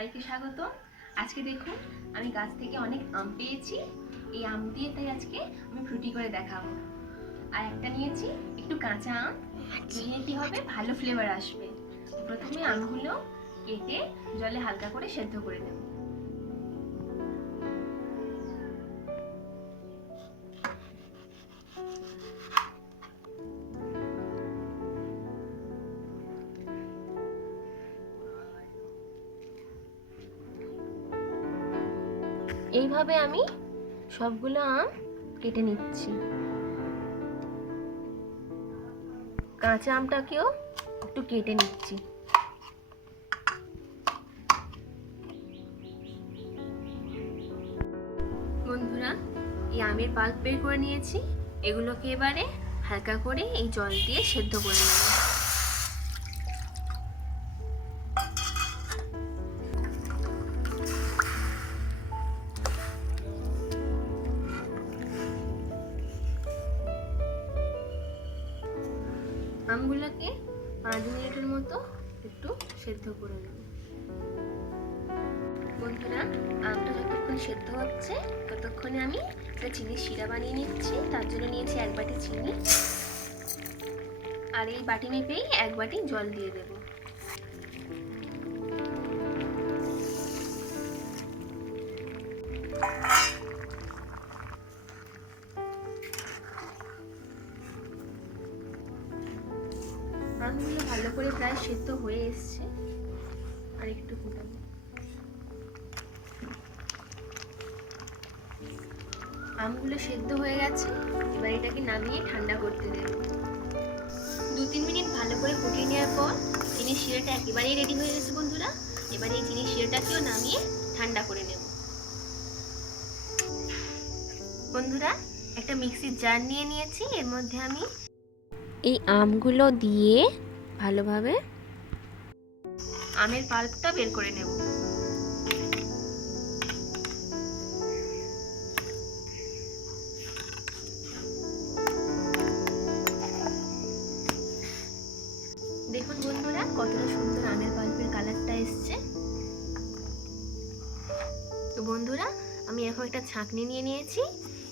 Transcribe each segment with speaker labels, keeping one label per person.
Speaker 1: সবাইকে স্বাগত আজকে দেখুন আমি গাছ থেকে অনেক আম পেয়েছি। এই আম দিয়ে তাই আজকে আমি ফ্রুটি করে দেখাবো। আর একটা নিয়েছি একটু কাঁচা আম। নিয়ে কি হবে? ভালো ফ্লেভার আসবে। প্রথমে আমগুলো কেটে জলে হালকা করে সেদ্ধ করে নেব। এইভাবে আমি সবগুলো আম কেটে নিচ্ছি। কাঁচা আমটাকেও একটু কেটে নিচ্ছি। বন্ধুরা, এই আমের পাল্প বের করে নিয়েছি। এগুলোকে এবারে হালকা করে এই জল দিয়ে সেদ্ধ করে নেব। আমগুলোকে পাঁচ মিনিটের মতো একটু সেদ্ধ করে নেব। বন্ধুরা, আমটা যতক্ষণ সেদ্ধ হচ্ছে, ততক্ষণে আমি একটা চিনির শিরা বানিয়ে নিচ্ছি। তার জন্য নিয়েছি এক বাটি চিনি। আর এই বাটি মেপেই এক বাটি জল দিয়ে দেব। আমগুলো ভালো করে প্রায় সেদ্ধ হয়ে এসছে। আর একটু ফুটাবো। আমগুলো সেদ্ধ হয়ে গেছে। এবার এটাকে নামিয়ে ঠান্ডা করতে দেব। দু তিন মিনিট ভালো করে ফুটিয়ে নেওয়ার পর চিনির শিরাটা একেবারেই রেডি হয়ে গেছে বন্ধুরা। এবার এই চিনির শিরাটাকেও নামিয়ে ঠান্ডা করে নেব। বন্ধুরা, একটা মিক্সির জার নিয়ে নিয়েছি। এর মধ্যে আমি এই আমগুলো দিয়ে ভালোভাবে? আমের পাল্পটা বের করে নেব। দেখুন বন্ধুরা, কতটা সুন্দর আমের পাল্পের কালারটা এসছে। তো বন্ধুরা, আমি এখন একটা ছাঁকনি নিয়ে নিয়েছি।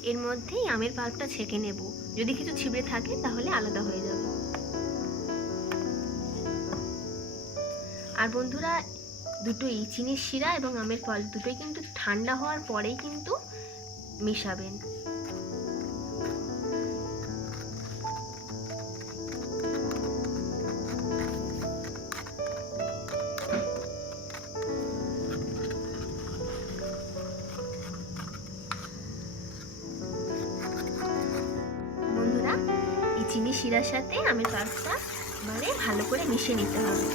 Speaker 1: এর মধ্যেই আমের পাল্পটা ছেঁকে নেব। যদি কিছু ছিবড়ে থাকে, তাহলে আলাদা হয়ে যাবে। আর বন্ধুরা, দুটোই চিনির শিরা এবং আমের ফল, দুটোই কিন্তু ঠান্ডা হওয়ার পরেই কিন্তু মেশাবেন। চিনি শিরার সাথে আমের পাল্পটা মানে ভালো করে মিশিয়ে নিতে হবে।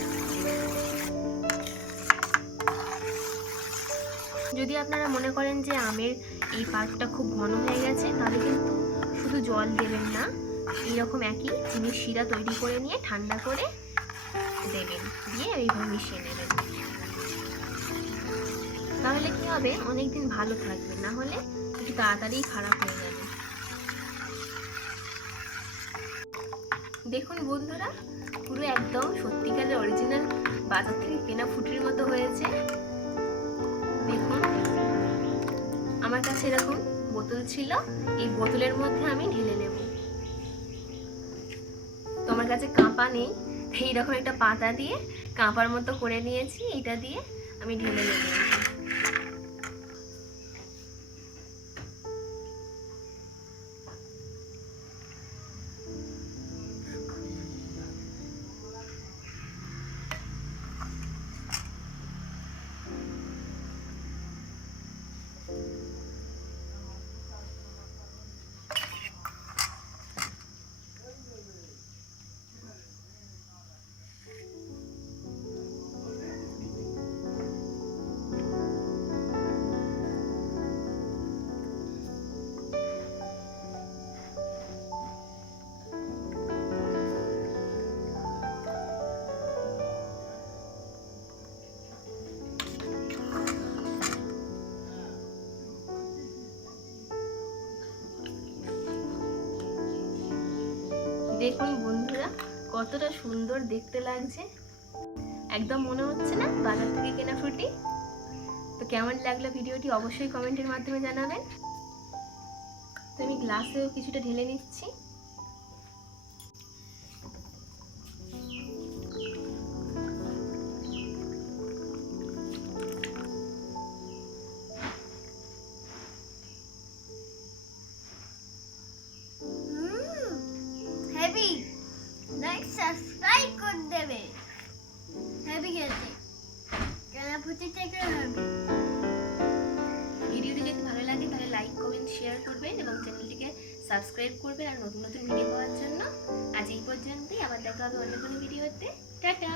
Speaker 1: যদি আপনারা মনে করেন যে আমের এই পাল্পটা খুব ঘন হয়ে গেছে, তাহলে কিন্তু শুধু জল দেবেন না, এইরকম একই চিনির শিরা তৈরি করে নিয়ে ঠান্ডা করে দেবেন, দিয়ে এইভাবে মিশিয়ে নেবেন। তাহলে কি হবে? অনেকদিন ভালো থাকবে, না হলে একটু তাড়াতাড়ি খারাপ হয়ে যাবে। দেখুন বন্ধুরা, পুরো একদম সত্যিকারের অরিজিনাল বাজার থেকে কাছে এরকম বোতল ছিল, এই বোতলের মধ্যে আমি ঢেলে নেব। তোমার কাছে কাঁপা নেই এইরকম একটা পাতা দিয়ে কাঁপার মতো করে নিয়েছি, এটা দিয়ে আমি ঢেলে নেব। দেখুন বন্ধুরা, কতটা সুন্দর দেখতে লাগছে। একদম মনে হচ্ছে না বাজার থেকে কেনা ফ্রুটি? তো কেমন লাগল ভিডিওটি অবশ্যই কমেন্টের মাধ্যমে জানাবেন। তো আমি গ্লাসেও কিছুটা ঢেলে নিচ্ছি।
Speaker 2: হেভি লাইক সাবস্ক্রাইব করে দেবে। হেভি গেছে কেন ফুটি থেকে
Speaker 1: ভিডিওটি যদি ভালো লাগে, তাহলে লাইক কমেন্ট শেয়ার করবেন এবং চ্যানেলটিকে সাবস্ক্রাইব করবেন আর নতুন নতুন ভিডিও পাওয়ার জন্য। আজ এই পর্যন্তই। আবার দেখা হবে অন্য কোনো ভিডিওতে টাটা!